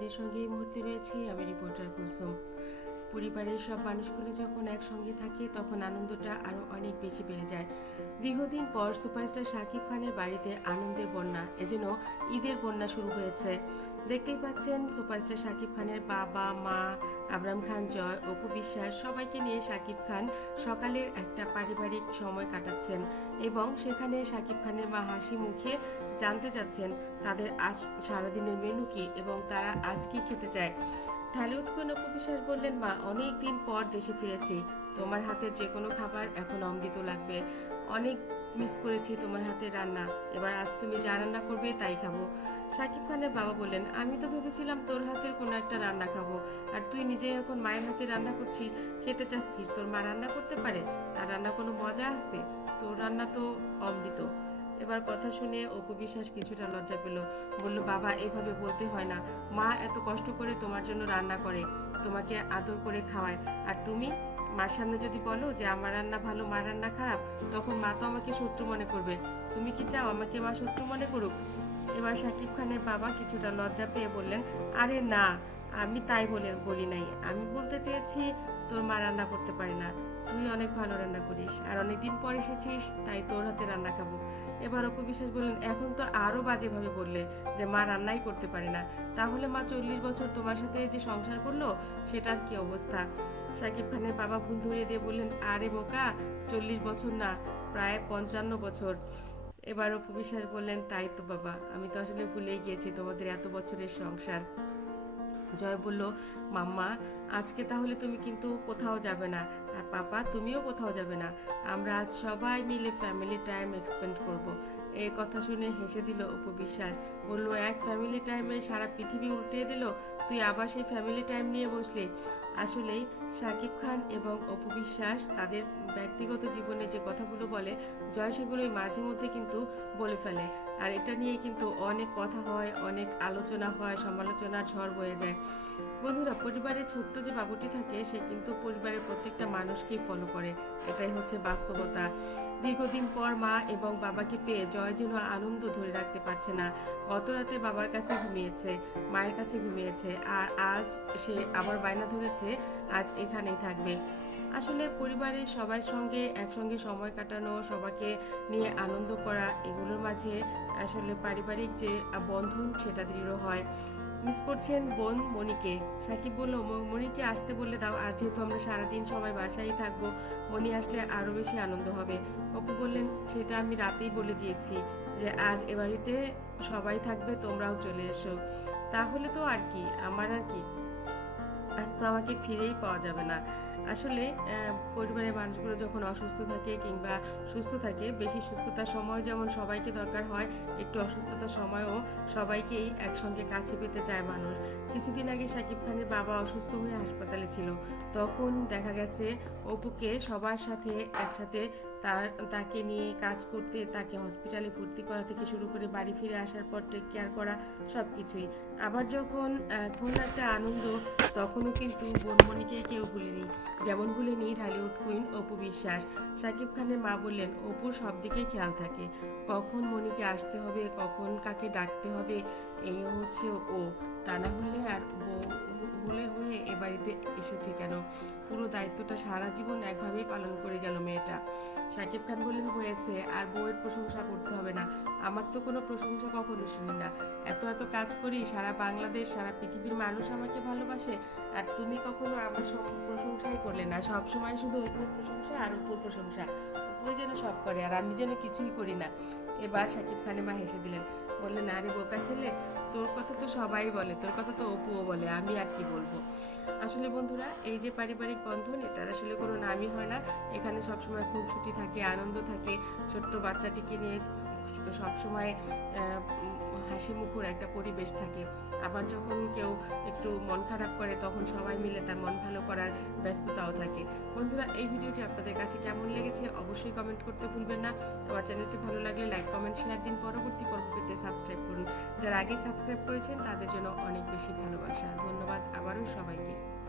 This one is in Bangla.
তাদের সঙ্গে এই মুহূর্তে রয়েছি, আমি রিপোর্টার কুলসুম। পরিবারের সব মানুষগুলো যখন একসঙ্গে থাকে, তখন আনন্দটা আরও অনেক বেশি বেড়ে যায়। দীর্ঘদিন পর সুপারস্টার শাকিব খানের বাড়িতে আনন্দের বন্যা, এজন্য ঈদের বন্যা শুরু হয়েছে। দেখতেই পাচ্ছেন, সুপারস্টার শাকিব খানের বাবা, মা, আবরাম খান, জয়, অপু বিশ্বাস, সবাইকে নিয়ে শাকিব খান সকালের একটা পারিবারিক সময় কাটাচ্ছেন এবং সেখানে শাকিব খানের মা হাসি মুখে জানতে চাচ্ছেন, তাদের আজ সারাদিনের মেনু কি এবং তারা আজ কি খেতে চায়? ঢালিউড কোন অপু বিশ্বাস বললেন, মা অনেক দিন পর দেশে ফিরেছি। তোমার হাতের যে কোনো খাবার এখন অমৃত লাগবে। অনেক মিস করেছি তোমার হাতের রান্না। এবার আজ তুমি যা রান্না করবে তাই খাব। শাকিব খানের বাবা বললেন, আমি তো ভেবেছিলাম তোর হাতের কোনো একটা রান্না খাব। আর তুই নিজে এখন মায়ের হাতে রান্না করছিস, খেতে চাচ্ছিস। তোর মা রান্না করতে পারে? তার রান্না কোনো মজা আছে? তোর রান্না তো অমৃত। এবার কথা শুনে অপু বিশ্বাস কিছুটা লজ্জা পেল। বলল, বাবা, এভাবে বলতে হয় না। মা এত কষ্ট করে তোমার জন্য রান্না করে, তোমাকে আদর করে খাওয়ায়। আর তুমি, মার সামনে যদি বলো যে আমার রান্না ভালো, মার রান্না খারাপ, তখন মা তো আমাকে শত্রু মনে করবে। তুমি কি চাও আমাকে মা শত্রু মনে করুক? এবার শাকিব খানের বাবা কিছুটা লজ্জা পেয়ে বললেন, আরে না, আমি তাই বলে বলি নাই। আমি বলতে চেয়েছি, তোর মা রান্না করতে পারে না। তুই অনেক ভালো রান্না করিস আর অনেকদিন পর এসেছিস, তাই তোর হাতে রান্না খাব। এবার অপু বিশ্বাস বললেন, এখন তো আরও বাজেভাবে বললে যে মা রান্নাই করতে পারে না। তাহলে মা চল্লিশ বছর তোমার সাথে যে সংসার করল, সেটার কি অবস্থা? শাকিব খানের বাবা ভুল ধরিয়ে দিয়ে বললেন, আরে বোকা, চল্লিশ বছর না, প্রায় পঞ্চান্ন বছর। এবার অপু বিশ্বাস বললেন, তাই তো বাবা, আমি তো আসলে ভুলেই গিয়েছি তোমাদের এত বছরের সংসার। জয় বলল, মাম্মা, আজকে তাহলে তুমি কিন্তু কোথাও যাবে না। আর পাপা, তুমিও কোথাও যাবে না। আমরা আজ সবাই মিলে ফ্যামিলি টাইম এক্সপেন্ড করব। এই কথা শুনে হেসে দিল অপু বিশ্বাস। বলল, এক ফ্যামিলি টাইমে সারা পৃথিবী উল্টে দিল? তুই আবার সেই ফ্যামিলি টাইম নিয়ে বসলি? আসলেই শাকিব খান এবং অপু বিশ্বাস তাদের ব্যক্তিগত জীবনে যে কথাগুলো বলে, জয় সেগুলোই মাঝে মধ্যে কিন্তু বলে ফেলে। আর এটা নিয়ে কিন্তু অনেক কথা হয়, অনেক আলোচনা হয়, সমালোচনার ঝড় বয়ে যায়। বন্ধুরা, পরিবারের ছোট্ট যে বাবুটি থাকে, সে কিন্তু পরিবারের প্রত্যেকটা মানুষকেই ফলো করে। এটাই হচ্ছে বাস্তবতা। দীর্ঘদিন পর মা এবং বাবাকে পেয়ে জয় যেন আনন্দ ধরে রাখতে পারছে না। গত রাতে বাবার কাছে ঘুমিয়েছে, মায়ের কাছে ঘুমিয়েছে আর আজ সে আবার বায়না ধরেছে, আজ এখানেই থাকবে। আসলে পরিবারের সবার সঙ্গে একসঙ্গে সময় কাটানো, সবাইকে নিয়ে আনন্দ করা, এগুলোর মাঝে আসলে পারিবারিক যে বন্ধন সেটা দৃঢ় হয়। মিস করছেন বোন মনিকে সাকিব বলল "ম- মনিকে আসতে বললে দাও, আজ যেহেতু আমরা সারাদিন সবাই বাসায় থাকব মনি আসলে আরও বেশি আনন্দ হবে। অপু বললেন, সেটা আমি রাতেই বলে দিয়েছি যে আজ এ বাড়িতে সবাই থাকবে, তোমরাও চলে এসো। তাহলে তো আর কি, আমার আর কি। আজ তো আমাকে ফিরেই পাওয়া যাবে না। আসলে পরিবারের মানুষগুলো যখন অসুস্থ থাকে কিংবা সুস্থ থাকে, বেশি সুস্থতার সময় যেমন সবাইকে দরকার হয়, একটু অসুস্থতার সময়ও সবাইকেই একসঙ্গে কাছে পেতে চায় মানুষ। কিছুদিন আগে শাকিব খানের বাবা অসুস্থ হয়ে হাসপাতালে ছিল। তখন দেখা গেছে, অপুকে সবার সাথে একসাথে তার, তাকে নিয়ে কাজ করতে, তাকে হসপিটালে ভর্তি করা থেকে শুরু করে বাড়ি ফিরে আসার পর টেক কেয়ার করা সব কিছুই আবার যখন এখন একটা আনন্দ, তখনও কিন্তু বনমণিকে কেউ ভুলেনি। যেমন ভুলেনি ঢালিউড কুইন অপু বিশ্বাস, শাকিব খানের মা বললেন, অপুর সব দিকেই খেয়াল থাকে। কখন মনিকে আসতে হবে, কখন কাকে ডাকতে হবে, এই হচ্ছে ও। তা না হলে আর বউ বাড়িতে এসেছে কেন? পুরো দায়িত্বটা সারা জীবন একভাবেই পালন করে গেল মেয়েটা। শাকিব খান বললেন, হয়েছে, আর বউয়ের প্রশংসা করতে হবে না। আমার তো কোনো প্রশংসা কখনো শুনি না। এত এত কাজ করি, সারা বাংলাদেশ, সারা পৃথিবীর মানুষ আমাকে ভালোবাসে, আর তুমি কখনো আমার সম- প্রশংসাই করলে না। সব সময় শুধু উপর প্রশংসা আর উপর প্রশংসা। উপরে যেন সব করে, আর আমি যেন কিছুই করি না। এবার শাকিব খানের মা হেসে দিলেন বললেন আরে বোকা ছেলে, তোর কথা তো সবাই বলে, তোর কথা তো অপুও বলে, আমি আর কি বলব? আসলে বন্ধুরা, এই যে পারিবারিক বন্ধন, এটার আসলে কোনো নামই হয় না। এখানে সবসময় খুব ছুটি থাকে, আনন্দ থাকে, ছোট্ট বাচ্চাটিকে নিয়ে সবসময় হাসি মুখর একটা পরিবেশ থাকে। আবার যখন কেউ একটু মন খারাপ করে, তখন সবাই মিলে তার মন ভালো করার ব্যস্ততাও থাকে। বন্ধুরা, এই ভিডিওটি আপনাদের কাছে কেমন লেগেছে অবশ্যই কমেন্ট করতে ভুলবেন না। আমার চ্যানেলটি ভালো লাগলে লাইক কমেন্ট শেয়ার দিন পরবর্তী পর্ব পেতে সাবস্ক্রাইব করুন। যারা আগে সাবস্ক্রাইব করেছেন, তাদের জন্য অনেক বেশি ভালোবাসা। ধন্যবাদ আবারও সবাইকে।